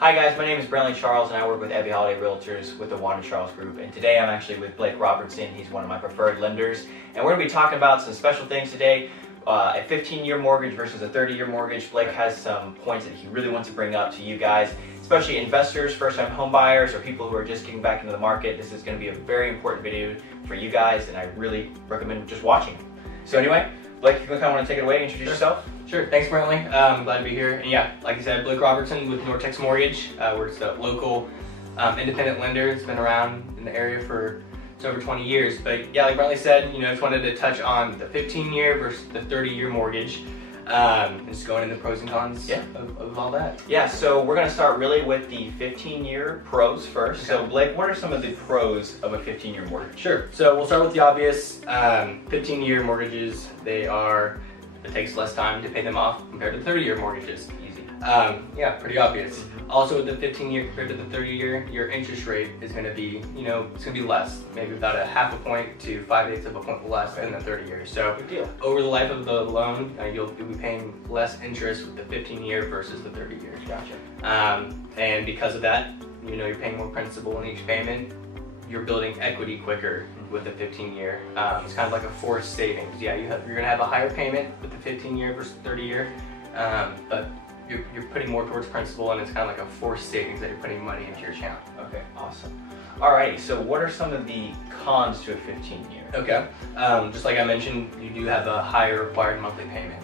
Hi guys, my name is Brentley Charles and I work with Abbey Holiday Realtors with the Juan and Charles Group, and today I'm actually with Blake Robertson. He's one of my preferred lenders, and we're going to be talking about some special things today. A 15-year mortgage versus a 30-year mortgage. Blake has some points that he really wants to bring up to you guys, especially investors, first-time home buyers, or people who are just getting back into the market. This is going to be a very important video for you guys, and I really recommend just watching. So anyway, Blake, if you kind of want to take it away and introduce yourself? Sure, thanks Brentley. I'm glad to be here. And yeah, like I said, Blake Robertson with NorTex Mortgage. We're just a local independent lender. It's been around in the area for over 20 years. But yeah, like Brentley said, just wanted to touch on the 15-year versus the 30-year mortgage. Just going into the pros and cons of all that. Yeah, so we're going to start really with the 15-year pros first. Okay. So Blake, what are some of the pros of a 15-year mortgage? Sure, so we'll start with the obvious. 15-year mortgages, it takes less time to pay them off compared to 30-year mortgages. Easy. Yeah, pretty obvious. Also, with the 15-year compared to the 30-year, your interest rate is going to be, it's going to be less, maybe about a half a point to 5/8 of a point less than the 30-year. So, good deal. Over the life of the loan, you'll be paying less interest with the 15-year versus the 30-year. Gotcha. And because of that, you're paying more principal in each payment. You're building equity quicker with the 15-year. It's kind of like a forced savings. Yeah, you're going to have a higher payment with the 15-year versus 30-year, but you're putting more towards principal, and it's kind of like a forced savings that you're putting money into your account. Okay, awesome. Alrighty, so what are some of the cons to a 15-year? Okay, just like I mentioned, you do have a higher required monthly payment.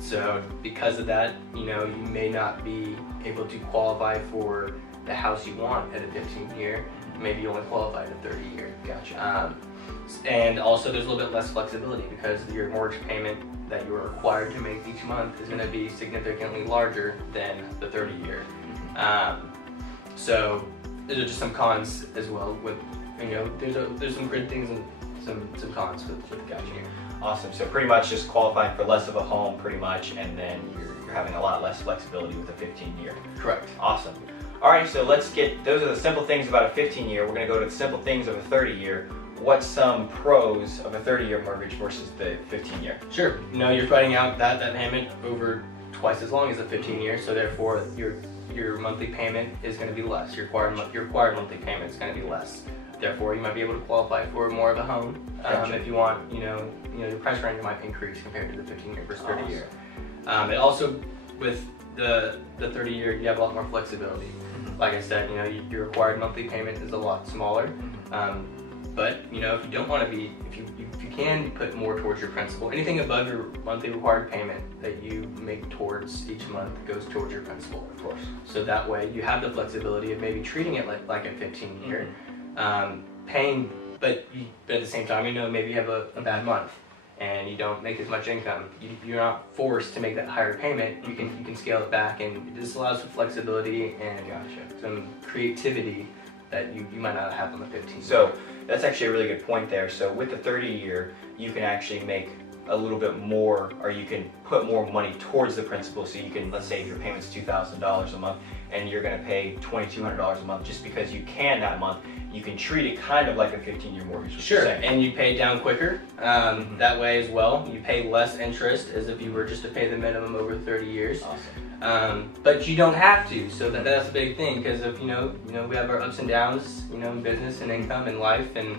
So because of that, you may not be able to qualify for the house you want at a 15-year. Maybe you only qualify at a 30-year. Gotcha. And also there's a little bit less flexibility because your mortgage payment that you're required to make each month is going to be significantly larger than the 30-year. So those are just some cons as well. With there's some good things and some cons with the gotcha. Awesome. So pretty much just qualifying for less of a home, pretty much, and then you're having a lot less flexibility with a 15-year. Correct. Awesome. Alright, so those are the simple things about a 15-year. We're going to go to the simple things of a 30-year. What's some pros of a 30-year mortgage versus the 15-year? Sure. You're spreading out that payment over twice as long as a 15-year, so therefore your monthly payment is going to be less. Your required monthly payment is going to be less. Therefore, you might be able to qualify for more of a home. If you want, your price range might increase compared to the 15-year versus 30-year. It also, with the 30-year, you have a lot more flexibility. Like I said, your required monthly payment is a lot smaller. But if you don't want to be, if you can put more towards your principal, anything above your monthly required payment that you make towards each month goes towards your principal. Of course. So that way you have the flexibility of maybe treating it like a 15-year, paying, but at the same time, maybe you have a bad month and you don't make as much income. You're not forced to make that higher payment. You can scale it back, and this allows for flexibility and some creativity that you might not have on the 15. So that's actually a really good point there. So with the 30-year, you can actually make a little bit more, or you can put more money towards the principal. So you can, let's say if your payment's $2,000 a month and you're going to pay $2,200 a month just because you can that month, you can treat it kind of like a 15-year mortgage. Sure, and you pay it down quicker. That way as well. You pay less interest as if you were just to pay the minimum over 30 years. Awesome. But you don't have to, so that's a big thing, because if we have our ups and downs, in business and income and life, and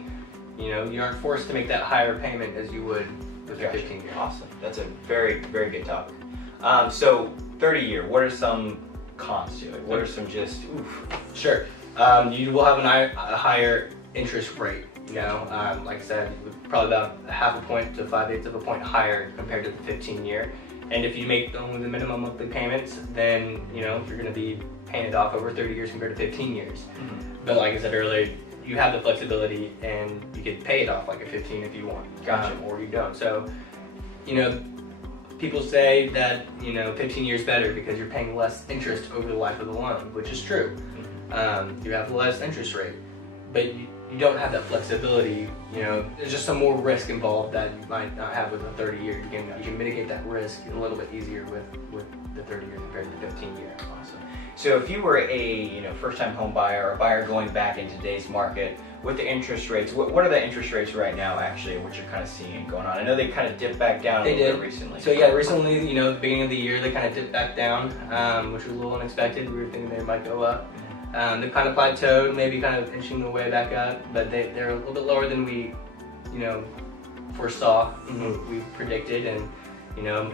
you aren't forced to make that higher payment as you would with a 15-year. Awesome. That's a very, very good topic. So 30-year, what are some cons to it? What are some just Sure. You will have a higher interest rate. Like I said, probably about a half a point to 5/8 of a point higher compared to the 15-year. And if you make only the minimum monthly payments, then you're going to be paying it off over 30 years compared to 15 years. But like I said earlier, you have the flexibility, and you can pay it off like a 15 if you want, or you don't. So, people say that 15 years better because you're paying less interest over the life of the loan, which is true. You have less interest rate, but you don't have that flexibility. There's just some more risk involved that you might not have with a 30-year. You can mitigate that risk a little bit easier with the 30-year compared to the 15-year. Awesome. So if you were a first-time home buyer or a buyer going back in today's market, with the interest rates, what are the interest rates right now actually, and what you're kind of seeing going on? I know they kind of dipped back down a little bit recently. So yeah, recently, you know, the beginning of the year, they kind of dipped back down, which was a little unexpected. We were thinking they might go up. They kind of plateaued, maybe kind of inching their way back up, but they're a little bit lower than we, you know, foresaw, we predicted, and you know,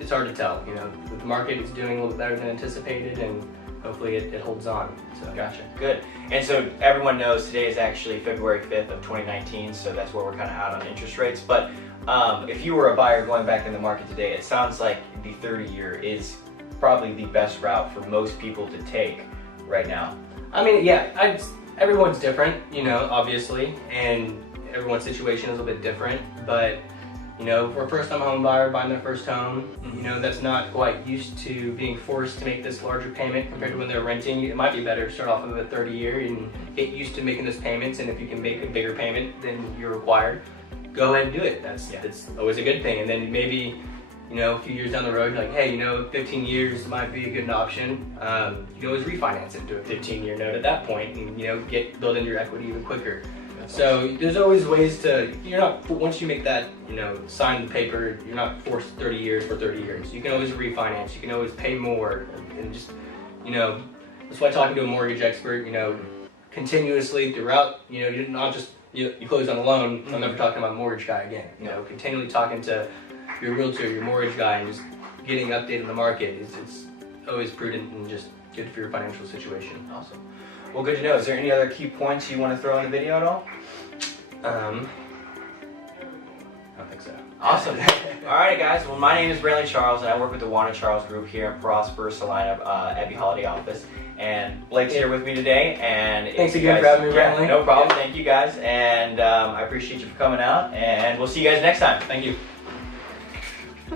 it's hard to tell. You know, the market is doing a little bit better than anticipated, and hopefully it holds on. So. Gotcha, good. And so everyone knows today is actually February 5th of 2019, so that's where we're kind of out on interest rates. But if you were a buyer going back in the market today, it sounds like the 30-year is probably the best route for most people to take right now. I mean, yeah, everyone's different, you know, obviously, and everyone's situation is a little bit different, but you know, for a first-time home buyer buying their first home, you know, that's not quite used to being forced to make this larger payment compared to when they're renting. It might be better to start off with a 30-year and get used to making those payments, and if you can make a bigger payment than you're required, go ahead and do it. That's always a good thing. And then maybe, you know, a few years down the road, you're like, hey, you know, 15 years might be a good option. You can always refinance into a 15-year note at that point, and you know, build into your equity even quicker. So there's always ways to, once you make that, you know, sign the paper, you're not forced 30 years for 30 years. You can always refinance, you can always pay more, and just, you know, that's why talking to a mortgage expert, you know, continuously throughout, you know, you're not just, you close on a loan, I'm never talking about a mortgage guy again. You know, continually talking to your realtor, your mortgage guy, and just getting updated on the market it's always prudent and just good for your financial situation. Awesome. Well, good to know. Is there any other key points you want to throw in the video at all? I don't think so. Awesome. Alright guys, well my name is Brandley Charles and I work with the Wanda Charles Group here in Prosper, Salina, Abbey Holiday office. And Blake's here with me today. And thanks again for having me, Brandley. No problem. Thank you guys. And I appreciate you for coming out. And we'll see you guys next time. Thank you.